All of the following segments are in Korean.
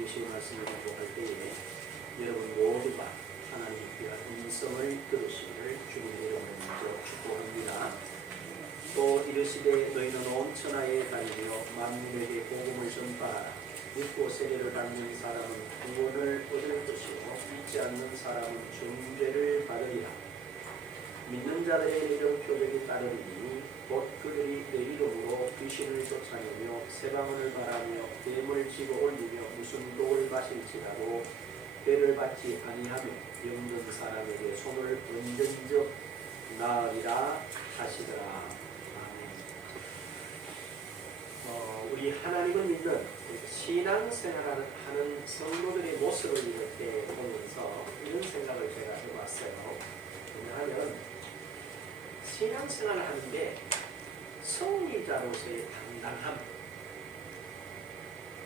예수의 말씀을 공부할 때에 여러분 모두가 하나님의 귀한 음성을 들으시기를 주님의 이름으로 먼저 축복합니다. 또 이르시되 너희는 온 천하에 다니며 만민에게 복음을 전파하라. 믿고 세례를 받는 사람은 구원을 얻을 것이고 믿지 않는 사람은 중죄를 받으리라. 믿는 자들의 이름 표적이 따르리니 곧 그들이 내 이름으로 귀신을 쫓아내며 세방언을 말하며 뱀을 집어 올리며 무슨 독을 마실지라도 죄를 받지 아니하며 병든 사람에게 손을 얹은즉 나으리라 하시더라. 아멘. 우리 하나님을 믿는 신앙생활을 하는 성도들의 모습을 이렇게 보면서 이런 생각을 제가 해봤어요. 왜냐하면 신앙생활을 하는데 성리자로서의 당당함,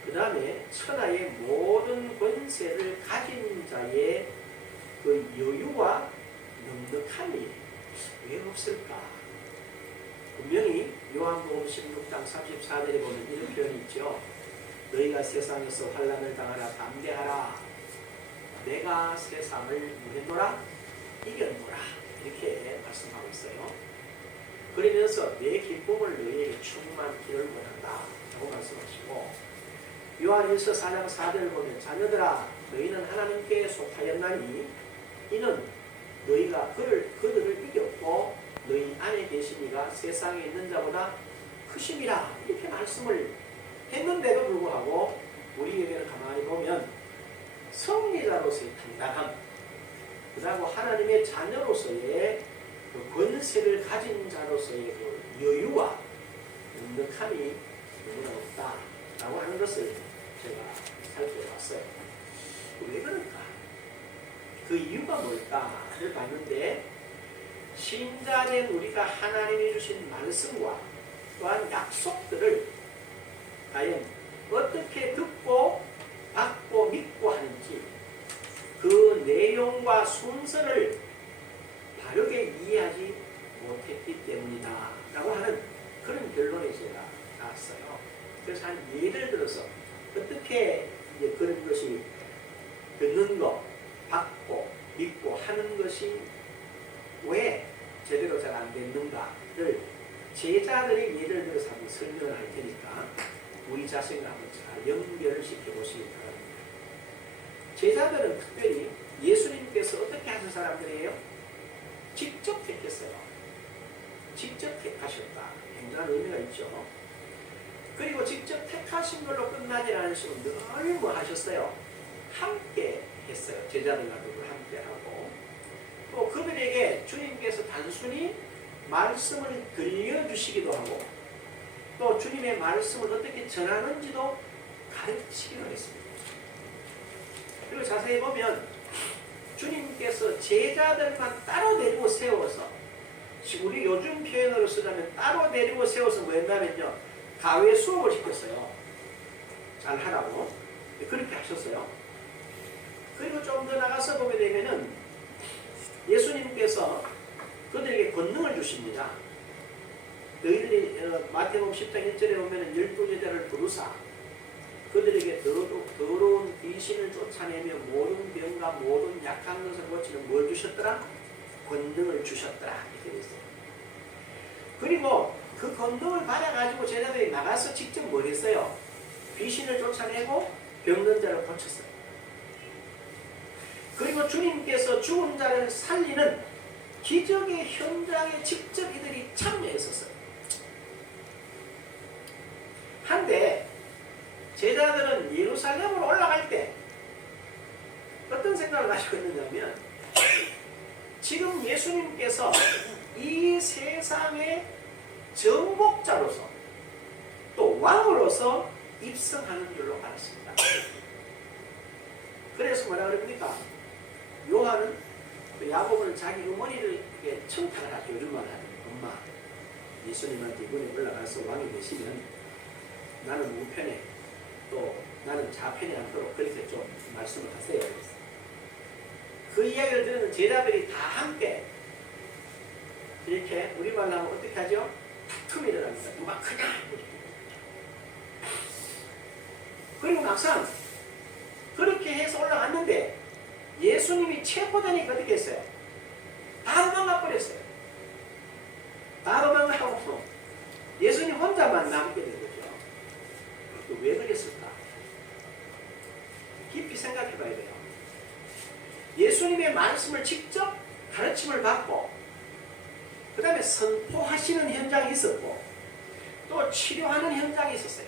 그 다음에 천하의 모든 권세를 가진 자의 그 여유와 넉넉함이 왜 없을까? 분명히 요한복음 16장 34절에 보면 이런 표현이 있죠. 너희가 세상에서 환난을 당하나 담대하라. 내가 세상을 뭐했노라? 이겼노라. 이렇게 말씀하고 있어요. 그러면서 내 기쁨을 너희에게 충만키를 원한다 라고 말씀하시고, 요한일서 4장 4절을 보면 자녀들아 너희는 하나님께 속하였나니 이는 너희가 그들을 이겼고 너희 안에 계시니가 세상에 있는 자보다 크심이라. 이렇게 말씀을 했는데도 불구하고 우리에게는 가만히 보면 성리자로서의 당당함, 그리고 하나님의 자녀로서의 그 권세를 가진 자로서의 그 여유와 넉넉함이 너무나 없다라고 하는 것을 제가 살펴봤어요. 왜 그럴까? 그 이유가 뭘까를 봤는데, 신자된 우리가 하나님이 주신 말씀과 또한 약속들을 과연 어떻게 듣고 받고 믿고 하는지, 그 내용과 순서를 바르게 이해하지 못했기 때문이다 라고 하는 그런 결론에 제가 나왔어요. 그래서 한 예를 들어서 어떻게 이제 그런 것이 듣는 것, 받고 믿고 하는 것이 왜 제대로 잘 안 됐는가를 제자들의 예를 들어서 한번 설명을 할 테니까 우리 자신과 한번 잘 연결을 시켜보시기 바랍니다. 제자들은 특별히 예수님께서 어떻게 하신 사람들이에요? 직접 택했어요. 직접 택하셨다. 굉장한 의미가 있죠. 그리고 직접 택하신 걸로 끝나지 않으시고 늘 뭐 하셨어요? 함께 했어요. 제자들과 누굴 함께 하고, 또 그들에게 주님께서 단순히 말씀을 들려주시기도 하고, 또 주님의 말씀을 어떻게 전하는지도 가르치기도 했습니다. 그리고 자세히 보면 주님께서 제자들만 따로 데리고 세워서, 우리 요즘 표현으로 쓰자면 따로 데리고 세워서 뭐 했냐면요, 가외 수업을 시켰어요. 잘 하라고. 그렇게 하셨어요. 그리고 좀 더 나가서 보게 되면은 예수님께서 그들에게 권능을 주십니다. 너희들이 마태복음 10장 1절에 보면은 12제자를 부르사 그들에게 더러운 귀신을 쫓아내며 모든 병과 모든 약한 것을 고치는 뭘 주셨더라? 권능을 주셨더라. 이렇게 됐어요. 그리고 그 권능을 받아가지고 제자들이 나가서 직접 뭘 했어요? 귀신을 쫓아내고 병든 자를 고쳤어요. 그리고 주님께서 죽은 자를 살리는 기적의 현장에 직접 이들이 참여했었어요. 한데 제자들은 예루살렘으로 올라갈 때 어떤 생각을 가지고 있느냐면, 지금 예수님께서 이 세상의 정복자로서 또 왕으로서 입성하는 줄로 알았습니다. 그래서 뭐라 그럽니까? 요한은 야고보는 자기 어머니를 청탁을 하죠. 이런 말을 하죠. 엄마, 예수님한테 이번에 올라가서 왕이 되시면 나는 우편에 또 나는 좌편에 앉도록 그렇게 좀 말씀을 하세요. 그 이야기를 듣는 제자들이 다 함께 이렇게 우리말로 하면 어떻게 하죠? 다툼이 일어납니다. 누가 크냐? 그리고 막상 왔는데 예수님이 체포되니까 어떻게 했어요? 다 도망가 버렸어요. 다 도망가고 예수님 혼자만 남게 된 거죠. 왜 그랬을까? 깊이 생각해 봐야 돼요. 예수님의 말씀을 직접 가르침을 받고 그 다음에 선포하시는 현장이 있었고 또 치료하는 현장이 있었어요.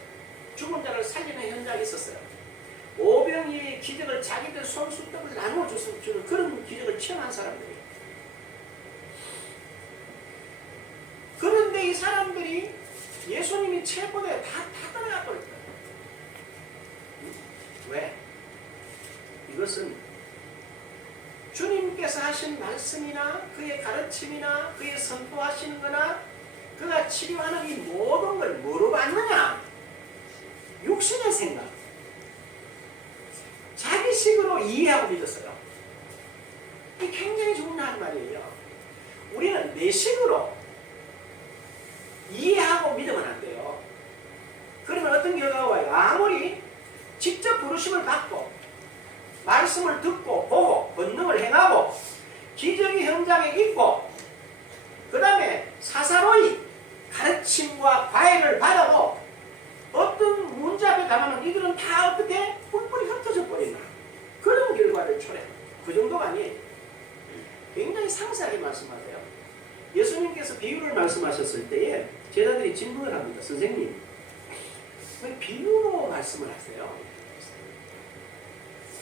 죽은 자를 살리는 현장이 있었어요. 오병이의 기적을 자기들 손수떡을 나누어 주는 그런 기적을 체험한 사람들이에요. 그런데 이 사람들이 예수님이 체포돼 다 떠나가 버렸다. 왜? 이것은 주님께서 하신 말씀이나 그의 가르침이나 그의 선포하시는 거나 그가 치료하는 이 모든 걸 뭐로 받느냐? 육신의 생각, 자기식으로 이해하고 믿었어요. 이게 굉장히 중요한 말이에요. 우리는 내 식으로 이해하고 믿으면 안 돼요. 그러면 어떤 결과가 와요? 아무리 직접 부르심을 받고 말씀을 듣고 보고 권능을 행하고 기적의 현장에 있고 그 다음에 사사로이 가르침과 과외를 받아도 어떤 문제 앞에 가면 이들은 다 어떻게 뿔뿔이 흩어져 버린다. 그런 결과를 초래합니다. 그 정도가 아니에요. 굉장히 상세하게 말씀하세요. 예수님께서 비유를 말씀하셨을 때에 제자들이 질문을 합니다. 선생님, 왜 비유로 말씀을 하세요?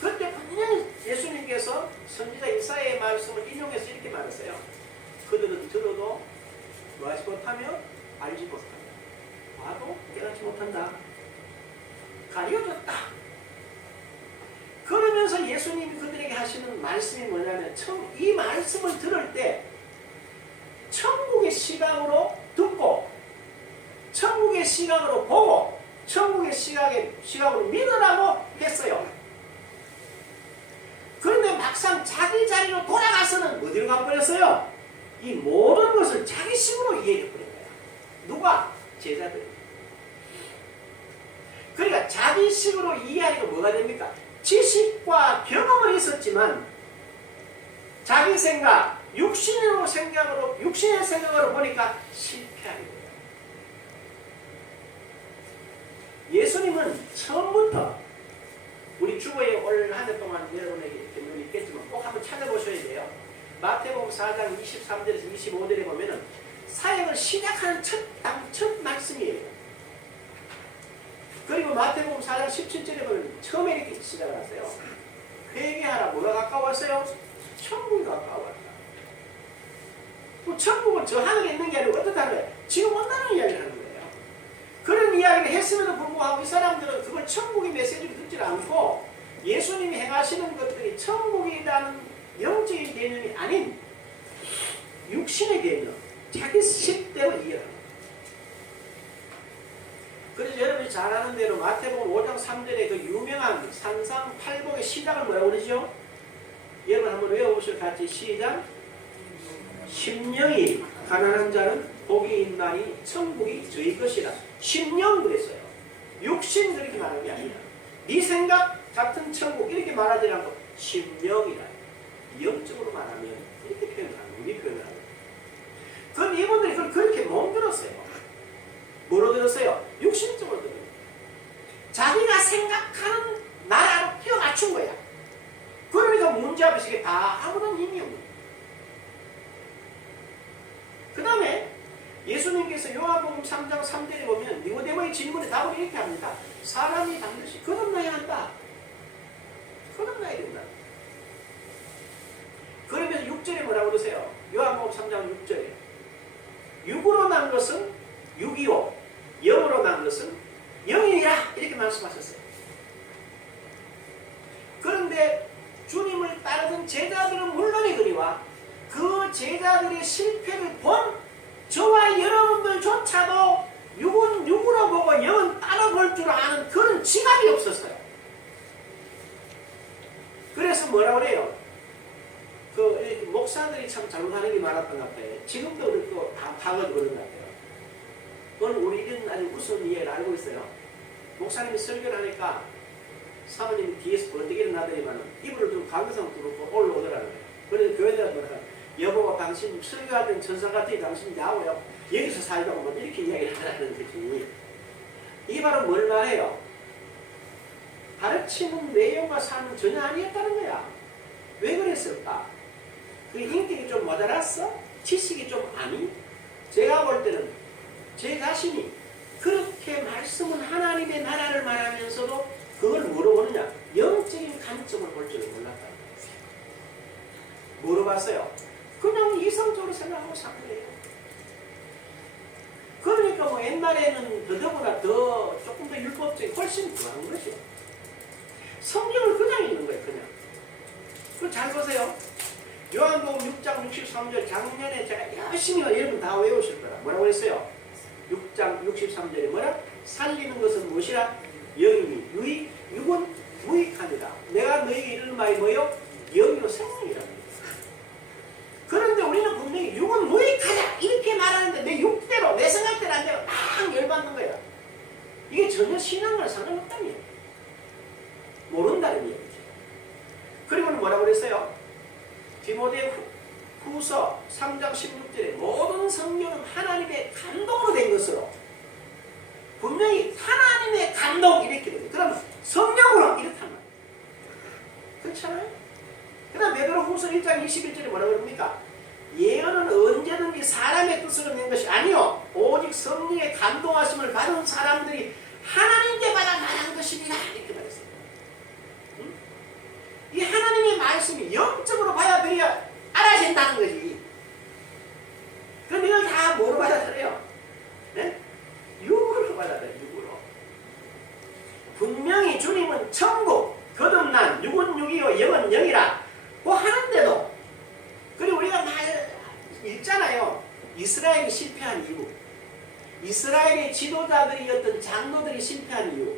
그때 분명히 예수님께서 선지자 이사야의 말씀을 인용해서 이렇게 말했어요. 그들은 들어도 뭐하지 못하며 알지 못한다. 봐도 깨닫지 못한다. 가려졌다. 그러면서 예수님이 그들에게 하시는 말씀이 뭐냐면 이 말씀을 들을 때 천국의 시각으로 듣고 천국의 시각으로 보고 천국의 시각으로 믿으라고 했어요. 그런데 막상 자기 자리로 돌아가서는 어디로 가버렸어요? 이 모든 것을 자기식으로 이해해버린 거야. 누가? 제자들. 그러니까 자기식으로 이해하니까 뭐가 됩니까? 지식과 경험은 있었지만 자기 생각, 육신의 생각으로 보니까 실패하는 거예요. 예수님은 처음부터 우리 주보에 올 한 해 동안 여러분에게 눈이 있겠지만 꼭 한번 찾아보셔야 돼요. 마태복음 4장 23절에서 25절에 보면은 사역을 시작하는 첫 말씀이에요. 그리고 마태복음 4장 17절에 보면 처음에 이렇게 시작을 하세요. 회개하라. 뭐가 가까웠어요? 천국이 가까웠다. 또 천국은 저 하늘에 있는 게 아니고 어떻다는 거예요? 지금 온다는 이야기를 하는 거예요. 그런 이야기를 했음에도 불구하고 이 사람들은 그걸 천국의 메시지를 듣지 않고 예수님이 행하시는 것들이 천국이라는 영적인 개념이 아닌 육신의 개념, 자기 식대로 이해합니다. 그래서 여러분이 잘 아는 대로 마태복음 5장 3절에 그 유명한 산상팔복의 시작을 뭐라고 그러죠? 여러분 한번 외워보시죠. 같이 시작. 심령이 가난한 자는 복이 있나니 천국이 저희 것이라. 심령 그랬어요. 육신 그렇게 말하는 게 아니라 네 생각 같은 천국 이렇게 말하지 않고 심령이라. 영적으로 말하면 이렇게 표현하는 우리 표현을 하는. 그럼 이분들이 그걸 그렇게 못 들었어요. 뭐로 들었어요? 육신적으로 들어요. 자기가 생각하는 나라로 끼워 맞춘 거야. 그러니까 문제 앞에서 이게 다 아무런 힘이 없는 거야. 그 다음에 예수님께서 요한복음 3장 3절에 보면 니고데모의 질문에 답을 이렇게 합니다. 사람이 반드시 거듭나야 한다. 거듭나야 된다. 그러면서 6절에 뭐라고 그러세요? 요한복음 3장 6절에 육으로 난 것은 육이요 영으로 난 것은 영이라 이렇게 말씀하셨어요. 그런데 주님을 따르던 제자들은 물론이거니와 그 제자들의 실패를 본 저와 여러분들조차도 육은 육으로 보고 영은 따로 볼 줄 아는 그런 지각이 없었어요. 그래서 뭐라고 그래요? 그 목사들이 참 잘못하는 게 많았던 것 같아요. 지금도 그렇고 과거도 그런 것 같아요. 그건 우리 이런 아주 무슨 이해를 알고 있어요. 목사님이 설교를 하니까 사모님이 뒤에서 번뜩 일어나더니만 이불을 좀 강성 뚫고 올라오더라는 거예요. 그래서 교회들은 뭐라 여보가 당신 설교할 땐 천사 같으니 당신 나오요. 여기서 살자고 막 이렇게 이야기를 하라는 거지. 이게 바로 뭘 말해요? 가르치는 내용과 삶은 전혀 아니었다는 거야. 왜 그랬을까? 그 인격이 좀 모자랐어? 지식이 좀 아니? 제가 볼 때는 제 자신이 그렇게 말씀은 하나님의 나라를 말하면서도 그걸 뭐로 보느냐? 영적인 관점을 볼 줄을 몰랐다는 거예요. 뭐로 봤어요? 그냥 이성적으로 생각하고 산 거예요. 그러니까 뭐 옛날에는 더더구나 더 조금 더 율법적인 훨씬 더한 거죠. 성경을 그냥 읽는 거예요. 그냥. 그거 잘 보세요. 요한복음 6장 63절 작년에 제가 열심히 여러분 다 외우실 거라. 뭐라고 했어요? 6장 63절에 뭐라? 살리는 것은 무엇이라? 영이니 유익, 육은 무익하니라. 내가 너에게 이르는 말이 뭐요? 영이요 생명이랍니다. 그런데 우리는 분명히 육은 무익하다 이렇게 말하는데 내 육대로 내 생각대로 안 되고 막 열받는 거야. 이게 전혀 신앙과 상관없다는 얘기예요. 모른다는 얘기죠. 그리고는 뭐라고 그랬어요? 디모데 후서 3장 16절에 모든 성경은 하나님의 감동으로 된 것으로 분명히 하나님의 감동 이렇게 돼요. 그럼 성령으로 이렇단 말이에요. 그렇잖아요? 그 다음 베드로 후서 1장 21절에 뭐라고 그럽니까? 예언은 언제든지 사람의 뜻으로 낸 것이 아니요 오직 성령의 감동하심을 받은 사람들이 하나님께 받아 말한 것이니라 이렇게 말했어요. 응? 이 하나님의 말씀이 영적으로 받아들여야 알아진다는 거지. 그럼 이걸 다 뭐로 받아들여요? 네? 육으로 받아들여요. 육으로. 분명히 주님은 천국 거듭난 육은 육이요 영은 영이라 뭐 하는데도 그리고 우리가 말 읽잖아요. 이스라엘이 실패한 이유, 이스라엘의 지도자들이었던 장로들이 실패한 이유,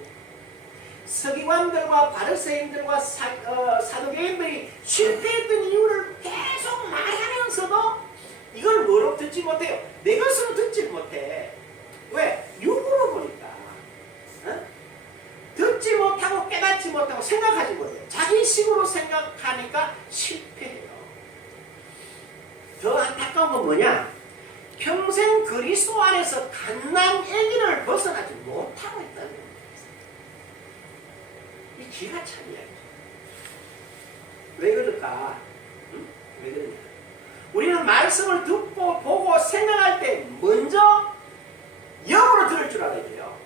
서기관들과 바리새인들과 사두개인들이 실패했던 이유를 계속 말하면서도 이걸 뭐로 듣지 못해요? 내 것으로 듣지 못해. 왜? 육으로 보니까. 어? 듣지 못하고 깨닫지 못하고 생각하지 못해요. 자기 식으로 생각하니까 실패해요. 더 안타까운 건 뭐냐? 평생 그리스도 안에서 갓난 아기를 벗어나지 못하고 있다는 거예요. 이 기가 찬 이야기죠. 왜 그럴까? 응? 왜 그러냐? 우리는 말씀을 듣고 보고 생각할 때 먼저 영으로 들을 줄 알아야 돼요.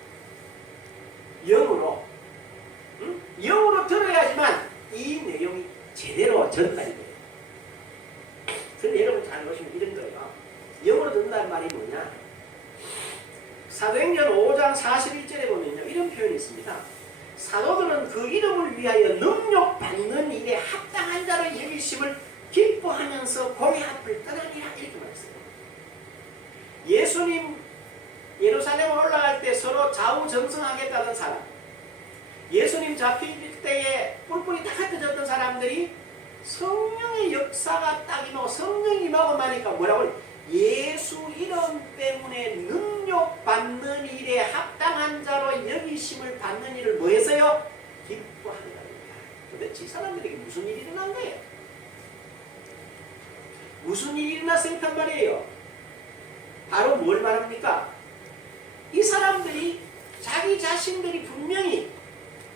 영으로. 응? 영으로 들어야지만 이 내용이 제대로 전달이 돼요. 근데 여러분 잘 보시면 이런 거예요. 영어로 듣는다는 말이 뭐냐? 사도행전 5장 41절에 보면요. 이런 표현이 있습니다. 사도들은 그 이름을 위하여 능력받는 일에 합당한 자로 여기심을 기뻐하면서 고개 앞을 떠나니라 이렇게 말했어요. 예수님 예루살렘 올라갈 때 서로 좌우정성하겠다던 사람, 예수님 잡힐 때에 뿔뿔이 다 흩어졌던 사람들이 성령의 역사가 딱 임하고 성령이 임하고 나니까 뭐라고 해요? 예수 이름 때문에 능력받는 일에 합당한 자로 여기심을 받는 일을 뭐해서요? 기뻐한다는 거야. 도대체 이 사람들에게 무슨 일이 일어난 거예요? 무슨 일이 일어났을 단 말이에요? 바로 뭘 말합니까? 이 사람들이 자기 자신들이 분명히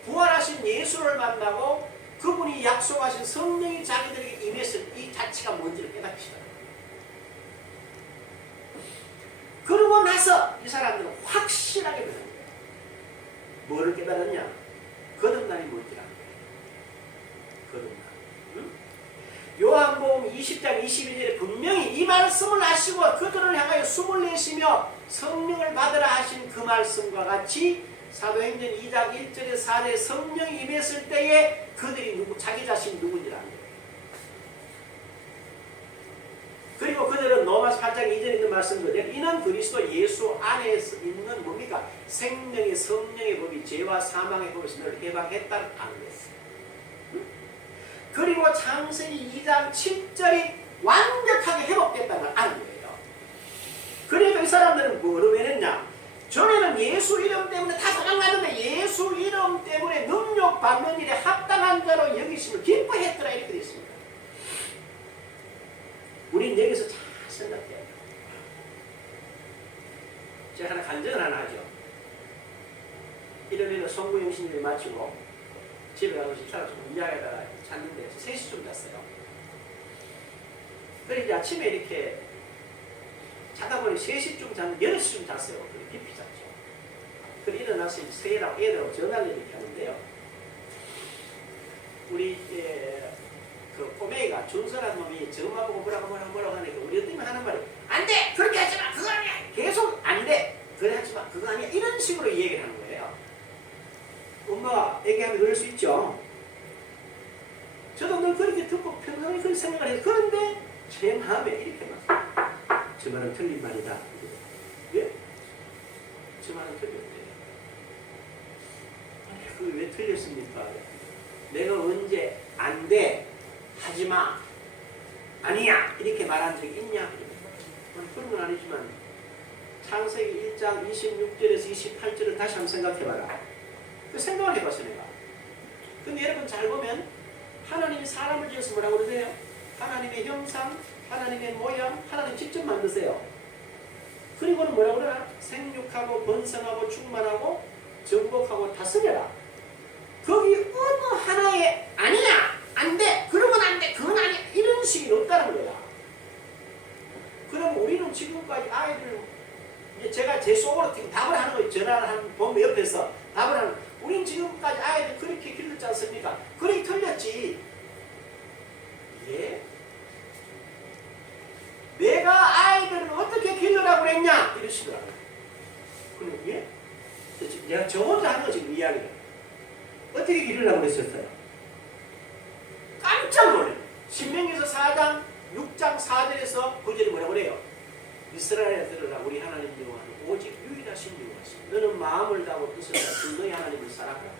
부활하신 예수를 만나고 그분이 약속하신 성령이 자기들에게 임했을 이 자체가 뭔지를 깨닫시다. 그러고 나서 이 사람들은 확실하게 되는 거예요. 뭐를 깨달았냐? 거듭남이 뭔지라는 거예요. 거듭남. 응? 요한복음 20장 21절에 분명히 이 말씀을 하시고 그들을 향하여 숨을 내쉬며 성령을 받으라 하신 그 말씀과 같이 사도행전 2장 1절에 4절에 성령이 임했을 때에 그들이 자기 자신이 누군지를 아는 거예요. 그리고 그들은 로마서 8장 2절에 있는 말씀도 이는 그리스도 예수 안에 있는 뭡니까? 생명의 성령의 법이 죄와 사망의 법에서 너를 해방했다는 아는 거예요. 응? 그리고 창세기 2장 7절이 완벽하게 회복됐다는 걸 아는 거예요. 그러니까 이 사람들은 뭐로 변했냐? 전에는 예수 이름 때문에 다 도망갔는데 예수 이름 때문에 능력 받는 일에 합당한 자로 여기심을 기뻐했더라 이렇게 되어 있습니다. 우리는 여기서 잘 생각해야 돼요. 제가 하나 간증을 하나 하죠. 일요일에 송구영신일 마치고 집에 가서 집사람 좀 이야기하다가 잤는데 3시쯤 잤어요. 그래서 이제 아침에 이렇게 자다 보니 3시쯤 잤는데 8시쯤 잤어요. 깊이 잤죠. 그리고 일어나서 새해라고 애들하고 전화를 이렇게 하는데요. 우리 그 꼬맹이가 준서라는 놈이 정마 보고 뭐라고 하니까 우리 어떤 하는 말이 안 돼! 그렇게 하지 마! 그거 아니야! 계속 안 돼! 그래 하지 마! 그거 아니야! 이런 식으로 얘기를 하는 거예요. 엄마가 얘기하면 그럴 수 있죠. 저도 늘 그렇게 듣고 평소에 그렇게 생각을 해요. 그런데 제 마음에 이렇게 맞아요. 저 말은 틀린 말이다. 예? 저 말은 틀렸대요. 그게 왜 틀렸습니까? 내가 언제 안 돼, 하지 마, 아니야 이렇게 말한 적이 있냐? 그런 건 아니지만 창세기 1장 26절에서 28절을 다시 한번 생각해봐라. 그 생각을 해봤어 내가. 근데 여러분 잘 보면 하나님이 사람을 지어서 뭐라고 그러세요? 하나님의 형상, 하나님의 모양, 하나님 직접 만드세요. 그리고는 뭐라고 그러나? 생육하고 번성하고 충만하고 정복하고 다스려라. 거기 어느 하나에 아니야, 안 돼, 그러면 안 돼, 그건 아니야 이런 식이 없다는 거야. 그럼 우리는 지금까지 아이들 이제 제가 제 속으로 답을 하는 거예요. 전화를 하는 보면 옆에서 답을 하는. 우리는 지금까지 아이들 그렇게 길렀지 않습니까? 그렇게 틀렸지. 예? 내가 아이들을 어떻게 길러라고 그랬냐 이러시더라고요. 그럼 예? 내가 저 혼자 하는 거 지금 이야기를. 어떻게 기르려고 그랬었어요? 깜짝 놀래요. 신명기서 4장 6장 4절에서 9절이 뭐라고 그래요? 이스라엘에 들으라 우리 하나님 여호와는 오직 유일하신 여호와시니 너는 마음을 다하고 뜻을 다하고 주 너희 하나님을 사랑하라.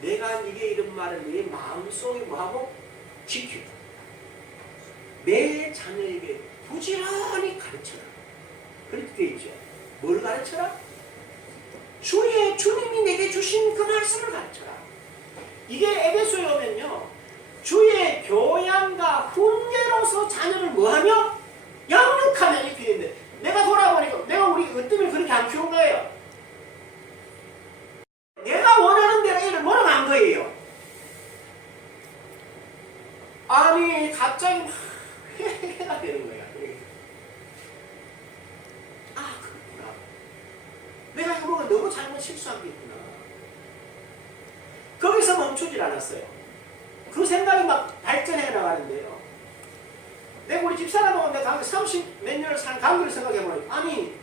내가 네게 이런 말을 네 마음속에 뭐하고 지키고 내 자녀에게 부지런히 가르쳐라. 그렇게 되어 있죠. 뭘 가르쳐라? 주님이 내게 주신 그 말씀을 가르쳐라. 이게 에베소에 오면요. 주의 교양과 훈계로서 자녀를 뭐하며? 양육하면 이렇게 되는데 내가 돌아보니까 내가 우리 어떻게 그렇게 안 키운 거예요? 내가 원하는 대로 애를 몰아간 거예요. 아니 갑자기 막 해가 되는 거야. 아 그렇구나. 내가 이거 너무 잘못 실수한 게 있구나. 거기서 멈추질 않았어요. 그 생각이 막 발전해 나가는데요. 내가 우리 집사람하고 내가 30몇 년을 산 관계를 생각해보니까 아니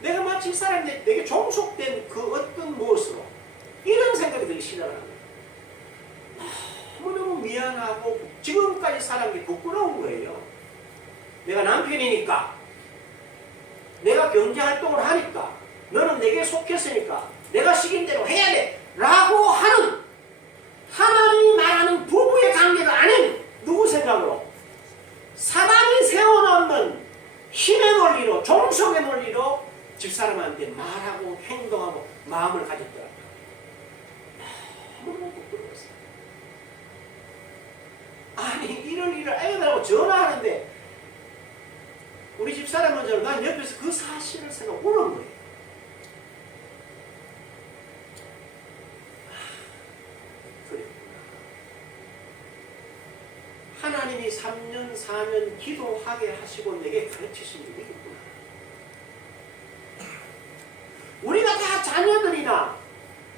내가 마치 집사람인데 내게 종속된 그 어떤 무엇으로 이런 생각이 들기 시작을 합니다. 너무너무 미안하고 지금까지 살아온 게 부끄러운 거예요. 내가 남편이니까 내가 경제활동을 하니까 너는 내게 속했으니까 내가 시킨 대로 해야 돼 라고 하는 하나님이 말하는 부부의 관계가 아닌 누구 생각으로? 사단이 세워놓는 힘의 논리로 종속의 논리로 집사람한테 말하고 행동하고 마음을 가졌더라고요. 너무 부끄러웠어요. 아니 이럴 애들하고 전화하는데 우리 집사람은 저는 난 옆에서 그 사실을 생각 우는 거예요. 하나님이 3년 4년 기도하게 하시고 내게 가르치신 적이 있구나. 우리가 다 자녀들이나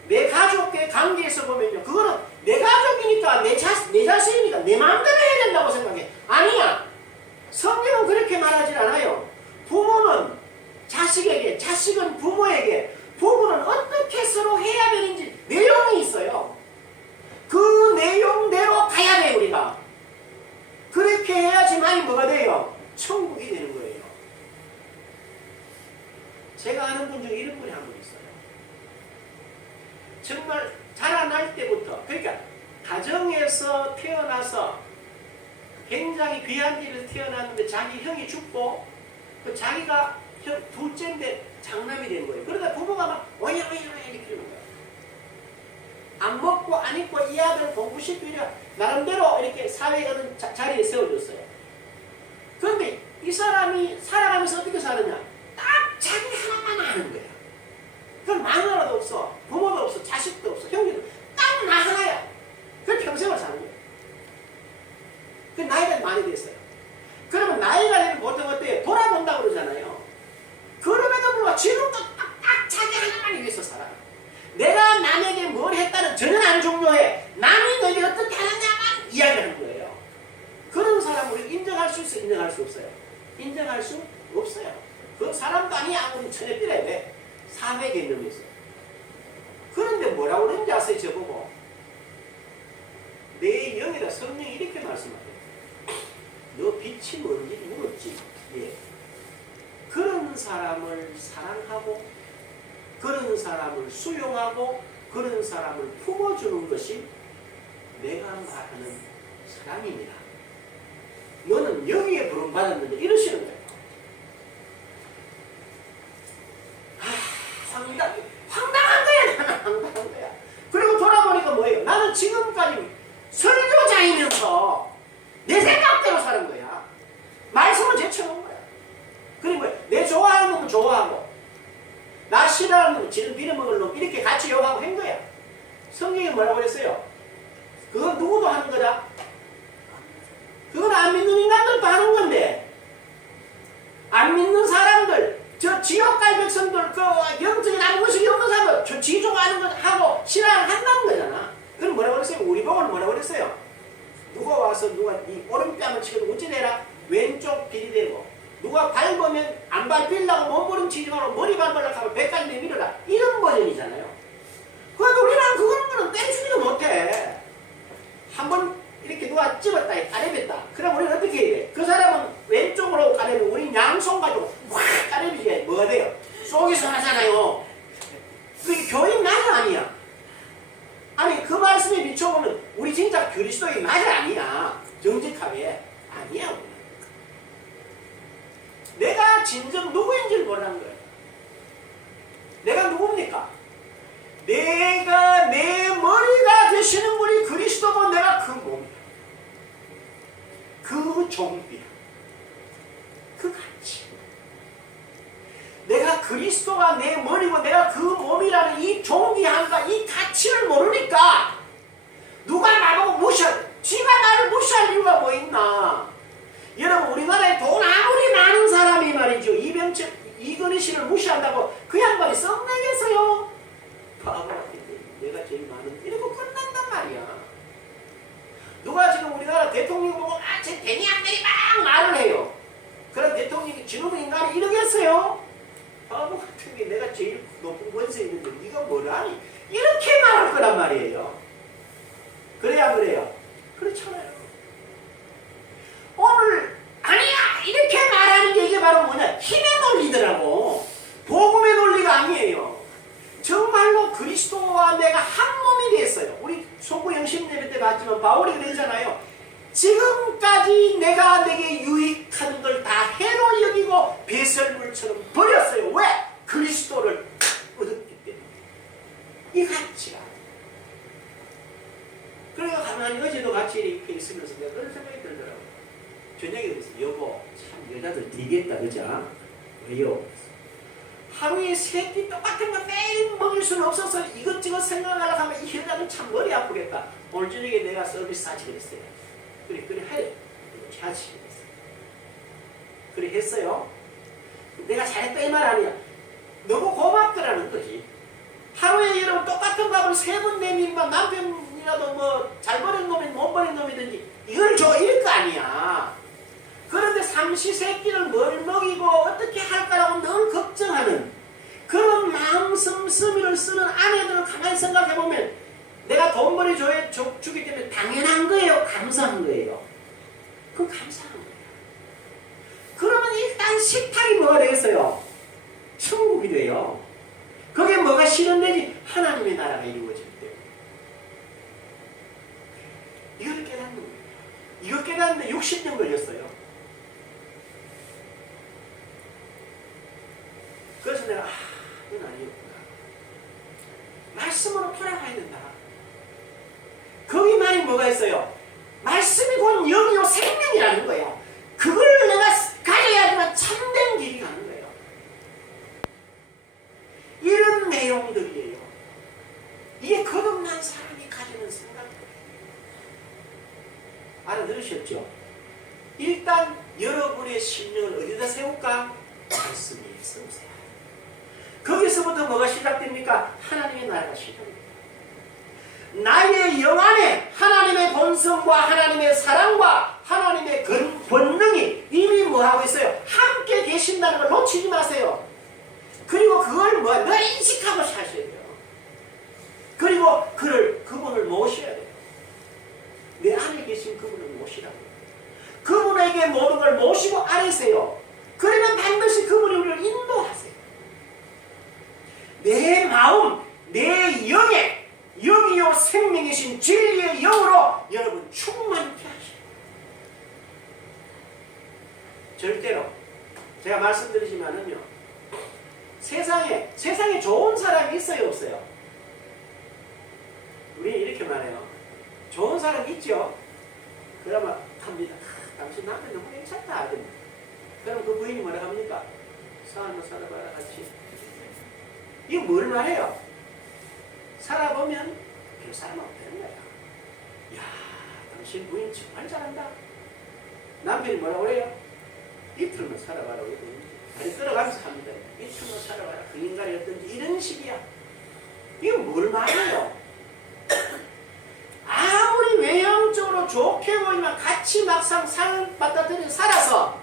내 가족의 관계에서 보면요. 그거는 내 가족이니까 내 자신이니까 내 마음대로 해야 된다고 생각해. 아니야. 성경은 그렇게 말하지 않아요. 부모는 자식에게, 자식은 부모에게, 부부는 어떻게 서로 해야 되는지 내용이 있어요. 그 내용대로 가야 돼 우리가. 그렇게 해야지만이 뭐가 돼요? 천국이 되는 거예요. 제가 아는 분 중에 이런 분이 한 분 있어요. 정말 자라날 때부터 그러니까 가정에서 태어나서 굉장히 귀한 일을 태어났는데 자기 형이 죽고 그 자기가 둘째인데 장남이 된 거예요. 그러다 부모가 막 오야 이렇게 이러는 거예요. 안 먹고 안 입고 이 아들 공부시키려 나름대로 이렇게 사회에 어느 자리에 세워줬어요. 그런데 이 사람이 살아가면서 어떻게 사느냐? 딱 자기 하나만 아는 거야. 그럼 마누라도 없어, 부모도 없어, 자식도 없어, 형제도 딱 나 하나야. 그 평생을 사는 거야. 그 나이가 많이 됐어요. 그러면 나이가 되면 보통 어때요? 돌아본다고 그러잖아요. 그럼에도 불구하고 지금도 딱 자기 하나만 위해서 살아. 내가 남에게 뭘 했다는 전혀 안 중요해. 남이 너에게 어떻게 하느냐만 이야기하는 거예요. 그런 사람을 인정할 수 있어, 인정할 수 없어요? 인정할 수 없어요. 그 사람도 아니야. 아무리 천혜비래. 왜? 사회 개념이 있어요. 그런데 뭐라고 그러는지 아세요? 저보고 내 영에다 성령이 이렇게 말씀하세요. 너 빛이 뭔지 물었지. 예. 그런 사람을 사랑하고 그런 사람을 수용하고 그런 사람을 품어주는 것이 내가 말하는 사랑입니다. 너는 여기에 부름받았는데 이러시는 거예요. 황당한 거야. 나는 황당한 거야. 그리고 돌아보니까 뭐예요? 나는 지금까지 설교자이면서 내 생각대로 사는 거야. 말씀을 제쳐놓은 거야. 그리고 내 좋아하는 놈은 좋아하고 나 싫어하는 놈은 지를 빌어먹을 놈 이렇게 같이 욕하고 한 거야. 성경이 뭐라고 그랬어요? 그거 누구도 하는 거다? 그건 안 믿는 인간들도 하는 건데 안 믿는 사람들 저 지옥갈 백성들 그 영적인 아무것이 없는 사람들 저 지종하는 거 하고 신앙을 한다는 거잖아. 그럼 뭐라고 그랬어요? 우리 보고는 뭐라고 그랬어요? 누가 와서 누가 이 오른뺨을 치고 어찌내라 왼쪽 길이 되고 누가 밟으면 안 밟히려고 몸부림치지 말고 머리 밟으려고 하면 배까지 내밀어라 이런 버전이잖아요. 그런데 우리는 그거는 떼주지도 못해. 한번 이렇게 누가 집었다 까내렸다 그럼 우리는 어떻게 해야 돼? 그 사람은 왼쪽으로 까내면 우리 양손 가지고 확 까내리게 뭐가 돼요? 속에서 하잖아요. 그게 교인 맞아 아니야? 아니 그 말씀에 비춰보면 우리 진짜 그리스도의 맞아 아니야? 정직하게 아니야. 우리는. 내가 진정 누구인지를 모르는 거예요. 내가 누굽니까? 내가 내 머리가 되시는 분이 그리스도고 내가 그 몸이야. 그 종비야. 그 가치. 내가 그리스도가 내 머리고 내가 그 몸이라는 이 종기함과 이 가치를 모르니까 누가 나보고 무시할, 지가 나를 무시할 이유가 뭐 있나? 여러분 우리나라에 돈 아무리 많은 사람이 말이죠. 이병철, 이건희 씨를 무시한다고 그 양반이 썩내겠어요? 바보 같은데 내가 제일 많은 이러고 끝난단 말이야. 누가 지금 우리나라 대통령 보고 제 대니악들이 막 말을 해요. 그런 대통령이 지능의 인간이 이러겠어요? 바보 같은 게 내가 제일 높은 권세 있는데 네가 뭘 아니? 이렇게 말할 거란 말이에요. 그래야 그래요? 그렇잖아요. 오늘 아니야 이렇게 말하는 게 이게 바로 뭐냐? 힘의 논리더라고. 복음의 논리가 아니에요. 정말로 그리스도와 내가 한 몸이 됐어요. 우리 소구 영신 예배 때 봤지만 바울이 그랬잖아요. 지금까지 내가 내게 유익하는 걸 다 해로 여기고 배설물처럼 버렸어요. 왜? 그리스도를 얻었기 때문에. 이 가치가. 그래서 가만히 어제도 같이 이렇게 있으면서 내가 그런 생각이 들더라고요. 저녁에 그랬어요. 여보, 참 여자들 되겠다, 그죠? 왜요? 하루에 3끼 똑같은 거 매일 먹을 수는 없어서 이것저것 생각하려고 하면 이 여자들 참 머리 아프겠다. 오늘 저녁에 내가 서비스 하지 그랬어요. 그래 해. 하지 그랬어요. 그래 했어요. 내가 잘했다 이 말 아니야. 너무 고맙더라는 거지. 하루에 여러분 똑같은 밥을 3번 내밀면 남편이라도 뭐 잘 버린 놈이든 못 버린 놈이든지 이걸 줘 이럴 거 아니야. 그런데 삼시세끼를 뭘 먹이고 어떻게 할까라고 늘 걱정하는 그런 마음 씀씀이를 쓰는 아내들을 가만히 생각해보면 내가 돈 벌이 주기 때문에 당연한 거예요? 감사한 거예요? 그 감사한 거예요. 그러면 일단 식탁이 뭐가 되겠어요? 천국이 돼요. 그게 뭐가 실현되지? 하나님의 나라가 이루어질 때. 이걸 깨닫는 거예요. 이거 깨닫는데 60년 걸렸어요. 그래서 내가 이건 아니었구나. 말씀으로 돌아가야 된다. 뭐가 있어요? 말씀이 곧 영이요 생명이라는 거야. 그걸 내가 가져야지만 참된 길이 가는 거예요. 이런 내용들이에요. 이게 거듭난 사람이 가지는 생각이에요. 알아들으셨죠? 일단 여러분의 심령을 어디다 세울까? 말씀에 세우세요. 거기서부터 뭐가 시작됩니까? 하나님의 나라가 시작됩니다. 나의 영 안에 하나님의 본성과 하나님의 사랑과 하나님의 권능이 이미 뭐하고 있어요? 함께 계신다는 걸 놓치지 마세요. 그리고 그걸 늘 인식하고 사셔야 돼요. 그리고 그분을 모셔야 돼요. 내 안에 계신 그분을 모시라고. 그분에게 모든 걸 모시고 아뢰세요. 그러면 반드시 그분이 우리를 인도하세요. 내 마음, 내 영에 영이요 생명이신 진리의 영으로 여러분 충만케 하시고, 절대로 제가 말씀드리지만은요, 세상에 좋은 사람이 있어요, 없어요? 우리 이렇게 말해요. 좋은 사람 있죠? 그러면 합니다. 당신 남편 너무 괜찮다. 그럼 그 부인이 뭐라 합니까? 한번 살아봐라 같이. 이거 뭘 말해요? 살아보면 별 사람 없다는 거야. 야, 당신 부인 정말 잘한다. 남편이 뭐라고 그래요? 이틀만 살아봐라고 그러더니 다리 끌어가면서 합니다. 이틀만 살아봐라. 그 인간이 어떤지 이런 식이야. 이거 뭘 말해요? 아무리 외형적으로 좋게 보이면 같이 막상 삶을 받아들여 살아서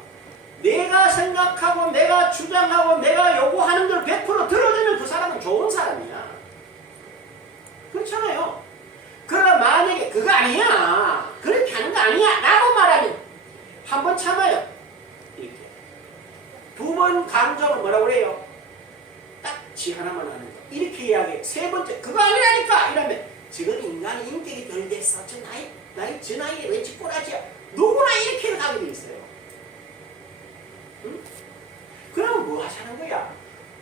내가 생각하고 내가 주장하고 내가 요구하는 걸 100% 들어주면 그 사람은 좋은 사람이야. 그렇잖아요. 그러나 만약에 그거 아니야, 그렇게 하는 거 아니야 라고 말하면 한 번 참아요. 이렇게 두 번 강조하면 뭐라고 그래요? 딱 지 하나만 하는 거. 이렇게 이야기해. 세 번째 그거 아니라니까 이러면 지금 인간이 인격이 덜 됐어. 저 나이에 왜 짓꼬라지야. 누구나 이렇게 하게 돼 있어요. 응? 그럼 뭐 하자는 거야?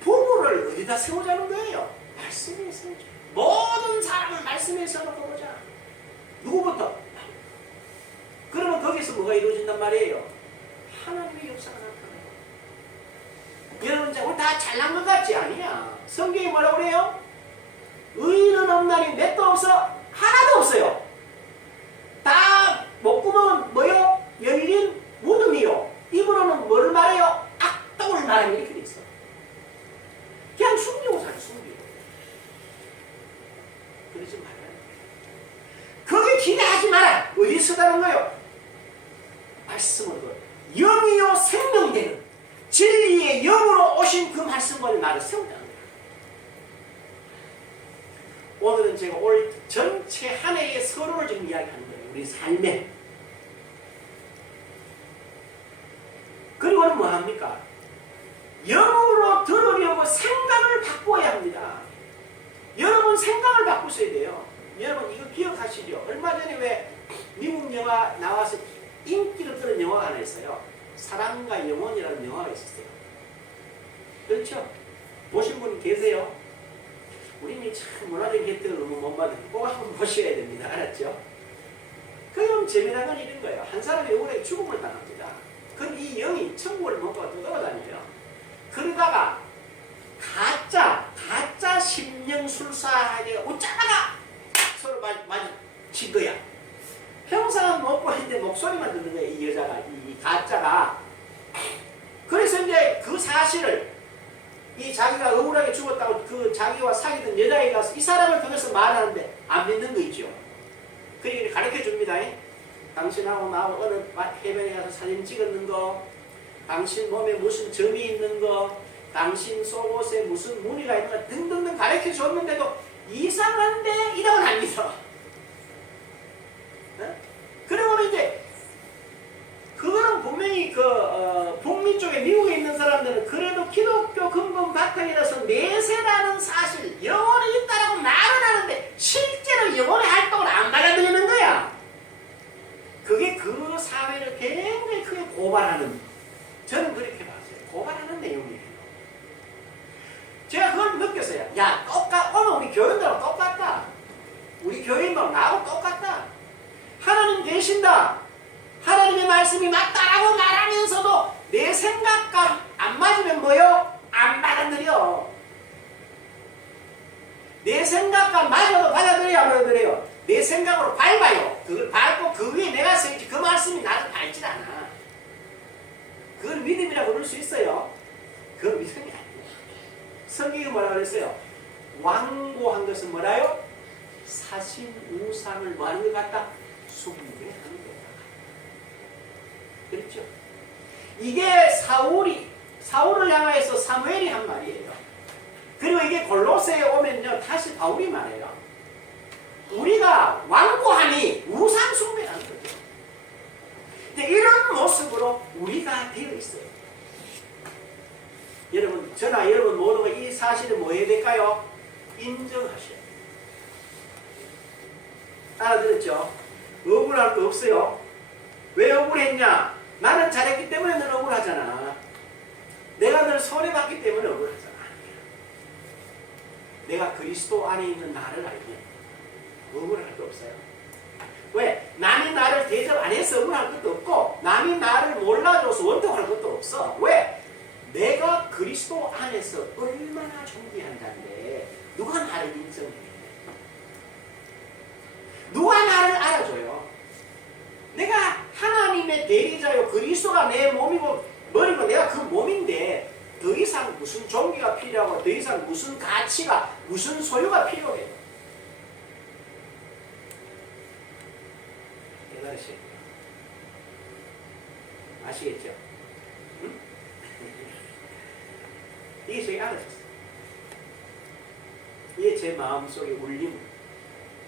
부부를 어디다 세우자는 거예요? 말씀에 세우자. 모든 사람을 말씀에 세워놓고 보자. 누구부터? 그러면 거기서 뭐가 이루어진단 말이에요? 하나님의 역사가 나타나요. 여러분, 우리 다 잘난 것 같지? 아니야. 성경이 뭐라고 그래요? 의인은 없나니 몇 도 없어? 하나도 없어요. 다 목구멍은 뭐요? 열린 무덤이요. 입으로는 뭐를 말해요? 악독을 말해요. 이렇게 돼 있어. 그냥 숨기고 살아, 숨기고. 그러지 말아요. 거기 기대하지 마라. 어디서 다는 거예요? 말씀으로 영이요 생명되는 진리의 영으로 오신 그 말씀을 나를 세운다는 거예요. 오늘은 제가 올 전체 한 해의 서론을 지금 이야기하는 거예요. 우리 삶에. 그리고는 뭐합니까? 영으로 들으려고 생각을 바꿔야 합니다. 여러분 생각을 바꾸셔야 돼요. 여러분 이거 기억하시죠? 얼마 전에 왜 미국 영화 나와서 인기를 끌은 영화가 하나 있어요. 사랑과 영혼이라는 영화가 있었어요. 그렇죠? 보신 분 계세요? 우리는 참 문화적인 혜택을 너무 못 받으니까 꼭 한번 보셔야 됩니다. 알았죠? 그럼 재미난 건 이런 거예요. 한 사람이 억울하게 죽음을 당합니다. 그럼 이 영이 천국을 못 가고 떠돌아다녀요. 그러다가 가짜 심령술사에게 웃자다가 서로 마주친 거야. 형상은 못 보이는데 목소리만 듣는 거야. 이 여자가, 이 가짜가. 그래서 이제 그 사실을 이 자기가 억울하게 죽었다고 그 자기와 사귀던 여자애가 가서 이 사람을 통해서 말하는데 안 믿는 거 있죠. 그러니까 가르쳐 줍니다. 당신하고 나하고 어느 해변에 가서 사진 찍었는 거, 당신 몸에 무슨 점이 있는 거, 당신 속옷에 무슨 무늬가 있는 거 등등등 가르쳐 줬는데도 이상한데 이러면 안 믿어. 그러면 이제 그거는 분명히 북미 쪽에 미국에 있는 사람들은 그래도 기독교 근본 바탕이라서 내세라는 사실, 영혼이 있다라고 말은 하는데 실제로 영혼의 활동을 안 받아들이는 거야. 그게 그 사회를 굉장히 크게 고발하는, 저는 그렇게 봤어요. 고발하는 내용이에요. 제가 그걸 느꼈어요. 야, 오늘 우리 교인들하고 똑같다. 우리 교인들 나하고 똑같다. 하나님은 계신다. 하나님의 말씀이 맞다라고 말하면서도 내 생각과 안 맞으면 뭐요? 안 받아들여. 내 생각과 맞아도 받아들여요, 안 받아들여요? 내 생각으로 밟아요. 그걸 밟고 그 위에 내가 서있지. 그 말씀이 나를 밟질 않아. 그걸 믿음이라고 부를 수 있어요. 그건 믿음이 아니에요. 성경이 뭐라고 그랬어요? 완고한 것은 뭐라요? 사신 우상을 뭐하는 것 같다? 숭배하는 것 같다. 그렇죠? 이게 사울을 향하여서 사무엘이 한 말이에요. 그리고 이게 골로새에 오면요 다시 바울이 말해요. 우리가 완고하니 우상 숭배하는 거죠. 근데 이런 모습으로 우리가 되어 있어요. 여러분, 저나 여러분 모두가 이 사실을 뭐 해야 될까요? 인정하셔야 돼요. 알아들었죠? 억울할 거 없어요. 왜 억울했냐? 나는 잘했기 때문에 늘 억울하잖아. 내가 늘 손해봤기 때문에 억울하잖아. 내가 그리스도 안에 있는 나를 알면 억울할 거 없어요. 왜? 남이 나를 대접 안 해서 억울할 것도 없고 남이 나를 몰라줘서 원통할 것도 없어. 왜? 내가 그리스도 안에서 얼마나 존귀한 자인데 누가 나를 인정해? 누가 나를 알아줘요? 내가 하나님의 대리자요. 그리스도가 내 몸이고 머리고 내가 그 몸인데 더 이상 무슨 종기가 필요하고 더 이상 무슨 가치가 무슨 소유가 필요해요. 깨달으시겠죠? 아시겠죠? 응? 이게 제가 알아졌어요. 이게 제 마음속에 울림을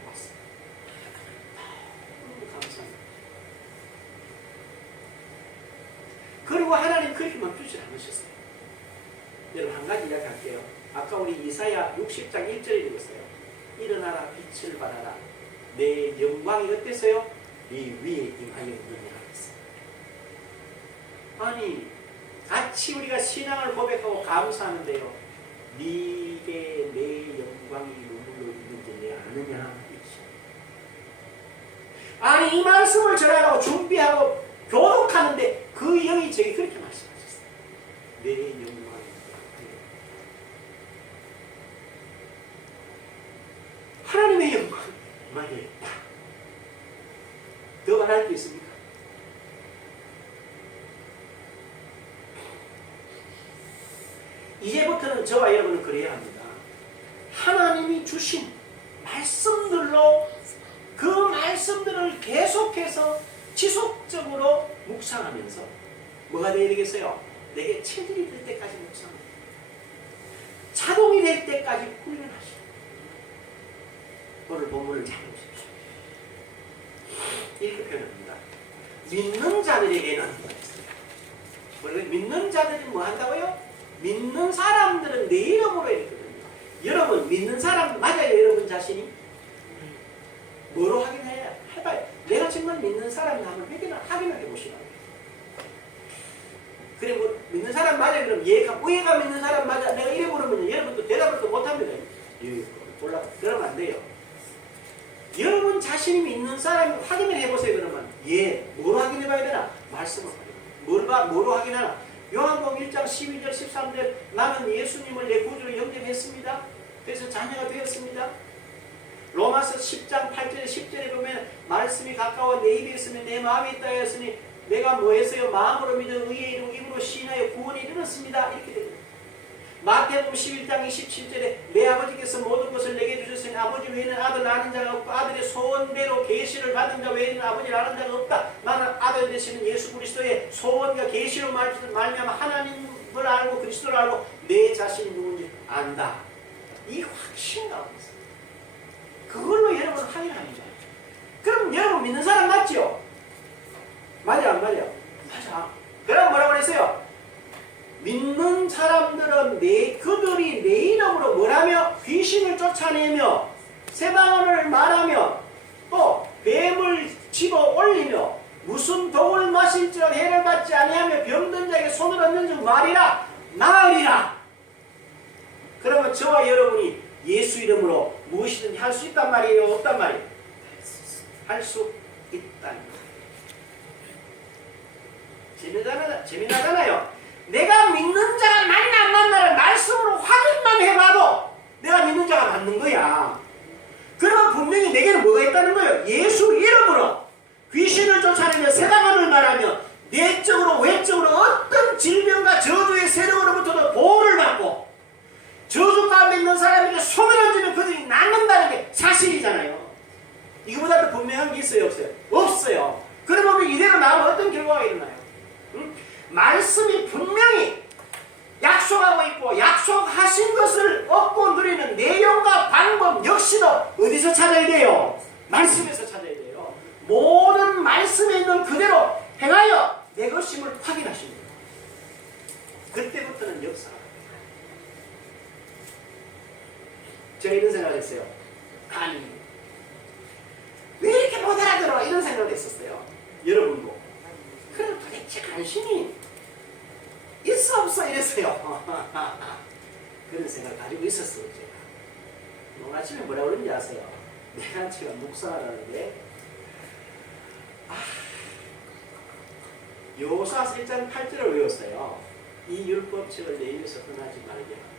왔어요. 너무 감사합니다. 그리고 하나님 그렇게 멈추지 않으셨어요. 여러분 한 가지 이야기할게요. 아까 우리 이사야 60장 1절에 읽었어요. 일어나라 빛을 발하라. 내 영광이 어땠어요? 네 위에 임하였느냐 했어요. 아니 같이 우리가 신앙을 고백하고 감사하는데요. 네게 내 영광이 눈물로 있는지 내 아느냐. 아니 이 말씀을 전하려고 준비하고 교독하는데 그 영이 저에게 그렇게 말씀하셨어요. 내 영광이 하나님의 영광이 임하였다. 더 말할 게 있습니까? 이제부터는 저와 여러분은 그래야 합니다. 하나님이 주신 말씀들로 그 말씀들을 계속해서 지속적으로 묵상하면서 뭐가 되어야 되겠어요? 내게 체질이 될 때까지 묵상합니다. 자동이 될 때까지 훈련하시오. 오늘 본문을 잘 보십시오. 이렇게 표현합니다. 믿는 자들에게는 믿는 자들이 뭐 한다고요? 믿는 사람들은 내 이름으로 했거든요. 여러분 믿는 사람 맞아요? 여러분 자신이? 뭐로 확인해야? 해봐요. 내가 정말 믿는 사람이 한번 확인을 해보시라고. 그래 뭐 믿는 사람 맞아요? 그럼 얘가 믿는 사람 맞아? 내가 이래 물으면 여러분도 대답을 또 못합니다. 몰라. 그러면 안 돼요. 여러분 자신이 믿는 사람을 확인을 해보세요. 그러면 뭐로 확인해봐야 되나? 말씀을 확인해. 뭐로 확인하나? 요한복음 1장 12절 13절 나는 예수님을 내 구주로 영접했습니다. 그래서 자녀가 되었습니다. 로마서 10장 8절에 10절에 보면 말씀이 가까워 내 입에 있으면 내 마음에 있다 하였으니 내가 뭐 했어요? 마음으로 믿어 의에 이르고 입으로 시인하여 구원에 이르렀습니다. 이렇게 됩니다. 마태복음 11장 27절에 내 아버지께서 모든 것을 내게 주셨으니 아버지 외에는 아들 아는 자가 없고 아들의 소원대로 계시를 받은 자 외에는 아버지를 아는 자가 없다. 나는 아들 되시는 예수 그리스도의 소원과 계시로 말미암아 하나님을 알고 그리스도를 알고 내 자신이 누군지 안다. 이 확신 가운데서 그걸로 여러분 확인합니다. 그럼 여러분 믿는 사람 맞죠? 맞아 안 맞아? 맞아. 그럼 뭐라고 그랬어요? 믿는 사람들은 그들이 내 이름으로 뭐라며? 귀신을 쫓아내며 세방언을 말하며 또 뱀을 집어 올리며 무슨 독을 마실지라도 해를 받지 아니하며 병든 자에게 손을 얹는 즉 말이라 나으리라. 그러면 저와 여러분이 예수 이름으로 무엇이든지 할 수 있단 말이에요? 없단 말이에요? 할 수 있다는 거예요. 재미나잖아요. 내가 믿는 자가 맞나 안 맞나를 말씀으로 확인만 해봐도 내가 믿는 자가 맞는 거야. 그러면 분명히 내게는 뭐가 있다는 거예요. 예수 이름으로 귀신을 쫓아내며 세상을 말하며 내적으로 외적으로 어떤 질병과 저주의 세력으로부터도 보호를 받고 저주 가운데 있는 사람에게 손을 얹으면 그들이 낫는다는 게 사실이잖아요. 이거보다 더 분명한 게 있어요? 없어요? 없어요. 그러면 이대로 나오면 어떤 결과가 일어나요? 응? 말씀이 분명히 약속하고 있고 약속하신 것을 얻고 누리는 내용과 방법 역시도 어디서 찾아야 돼요? 말씀에서 찾아야 돼요. 모든 말씀에 있는 그대로 행하여 내 것임을 확인하십니다. 그때부터는 역사가 제가 이런 생각을 했어요. 아니 왜 이렇게 못 알아들어? 이런 생각을 했었어요. 여러분도 그럼 도대체 관심이 있어 없어 이랬어요. 그런 생각을 가지고 있었어요. 제가 오늘 아침에 뭐라고 그러는지 아세요? 내가 지금 묵상하는데 요사 1장 8절을 외웠어요. 이 율법책을 내 입에서 떠나지 말게 하라.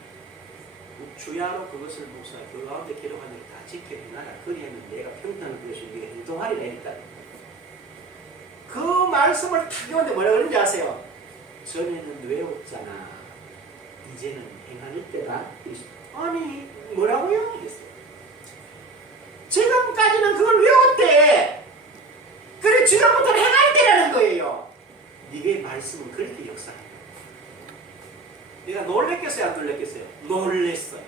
주야로 그것을 묵상하여 그 가운데 기록한 일을 다 지켜 행하라. 그리하면 내가 평탄을 그것이 네가 행동하리라 했다. 그 말씀을 탁 외웠는데 뭐라고 그러는지 아세요? 전에는 외웠잖아. 이제는 행할 때다. 아니 뭐라고요? 이랬어요. 지금까지는 그걸 외웠대. 그래 지금부터는 행할 때라는 거예요. 네게 말씀은 그렇게 역사해요. 내가 놀랬겠어요? 안 놀랬겠어요? 놀랬어요.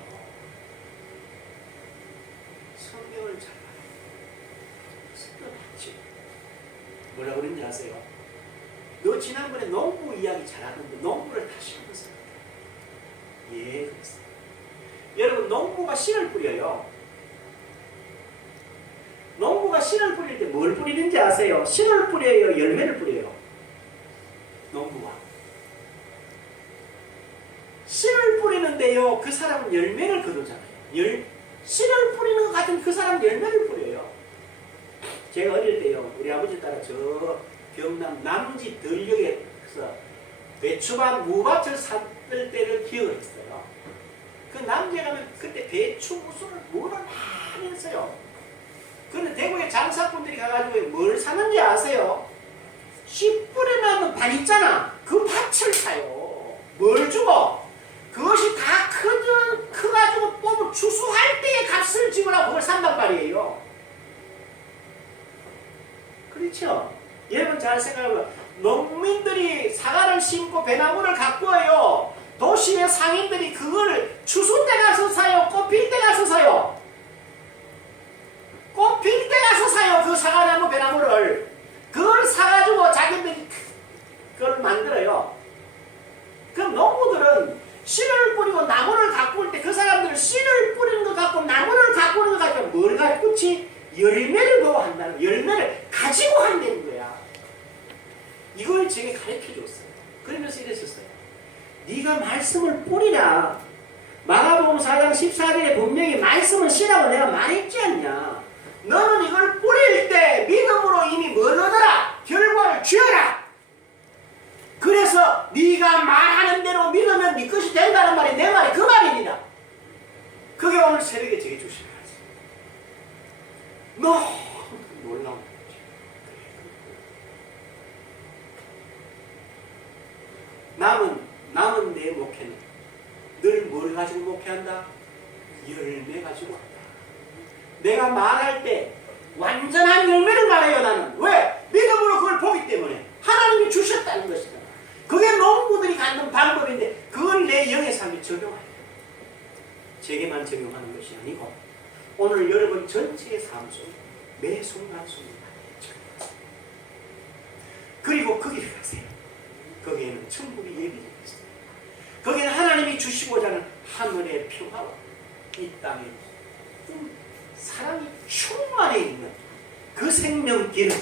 성경을 잘 봐요. 습관하지. 뭐라고 그랬는지 아세요? 너 지난번에 농부 이야기 잘하는데 농부를 다시 한번 생각해. 예, 그랬어요. 여러분 농부가 씨를 뿌려요. 농부가 씨를 뿌릴 때 뭘 뿌리는지 아세요? 씨를 뿌려요? 열매를 뿌려요? 농부가 씨를 뿌리는데요, 그 사람은 열매를 거두잖아요. 씨를 뿌리는 것 같은 그 사람은 열매를 뿌려요. 제가 어릴 때요, 우리 아버지 따라 저 경남 남지 들녘에서 배추밭, 무밭을 샀을 때를 기억을 했어요. 그 남지에 가면 그때 배추 무술을 뭐를 많이 했어요. 그런데 대구의 장사꾼들이 가가지고 뭘 사는지 아세요? 씨 뿌려놓는 밭 있잖아. 그 밭을 사요. 뭘 주고? 그것이 다 커가지고 뽑을 추수할 때의 값을 지불하고 그걸 산단 말이에요. 그렇죠? 여러분 잘 생각해보면 농민들이 사과를 심고 배나무를 가꾸어요. 도시의 상인들이 그걸 추수 때 가서 사요? 꽃 필 때 가서 사요? 꽃 필 때 가서 사요. 그 사과나무 배나무를. 그걸 사가지고 자기들이 그걸 만들어요. 그럼 농부들은 씨를 뿌리고 나무를 가꾸을 때 그 사람들은 씨를 뿌리는 것 같고 나무를 가꾸는 것 같고 뭘 가꾸지? 열매를 보고 한다는 거야. 열매를 가지고 한다는 거야. 이걸 제게 가르쳐 줬어요. 그러면서 이랬었어요. 네가 말씀을 뿌리라. 마가복음 4장 14절에 분명히 말씀은 씨라고 내가 말했지 않냐. 너는 이걸 뿌릴 때 믿음으로 이미 뭘 얻어라? 결과를 쥐어라. 그래서 네가 말하는 대로 믿으면 네 것이 된다는 말이 내 말이 그 말입니다. 그게 오늘 새벽에 제게 주신 말씀. 너무 놀라운 거죠. 남은 내 목회는 늘 뭘 가지고 목회한다? 열매 가지고 한다. 내가 말할 때 완전한 열매를 말해요. 나는 왜? 믿음으로 그걸 보기 때문에 하나님이 주셨다는 것이잖아. 그게 농부들이 갖는 방법인데 그걸 내 영의 삶에 적용해야 돼요. 제게만 적용하는 것이 아니고 오늘 여러분 전체의 삶 속에 매 순간순간 적용하세요. 그리고 거기를 가세요. 거기에는 천국이 예비되어 있습니다. 거기는 하나님이 주시고자 하는 하늘의 평화와 이 땅의 사랑이 충만해 있는 그 생명길을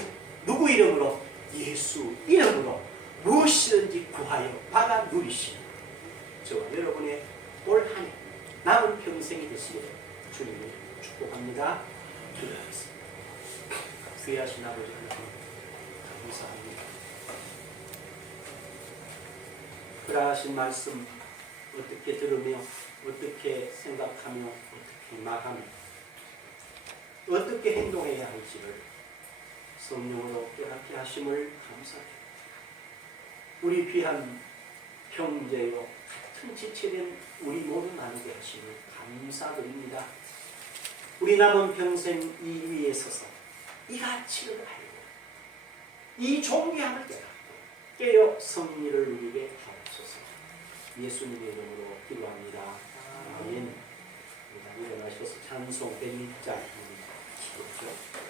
누구 이름으로? 예수 이름으로 무엇이든지 구하여 받아 누리시는 저와 여러분의 올 한 해 남은 평생이 되시기를 주님을 축복합니다. 기도하겠습니다. 귀하신 아버지 하나님 감사합니다. 그러하신 말씀 어떻게 들으며 어떻게 생각하며 어떻게 말하며 어떻게 행동해야 할지를 성령으로 깨닫게 하심을 감사합니다. 우리 귀한 형제요 같은 지체된 우리 모두 나누게 하심을 감사드립니다. 우리 남은 평생 이 위에 서서 이 가치를 알고 이 존귀함을 깨닫고 성리를 누리게 하옵소서. 예수님의 이름으로 기도합니다. 아멘. 일어나셔서 찬송 101장 기도죠.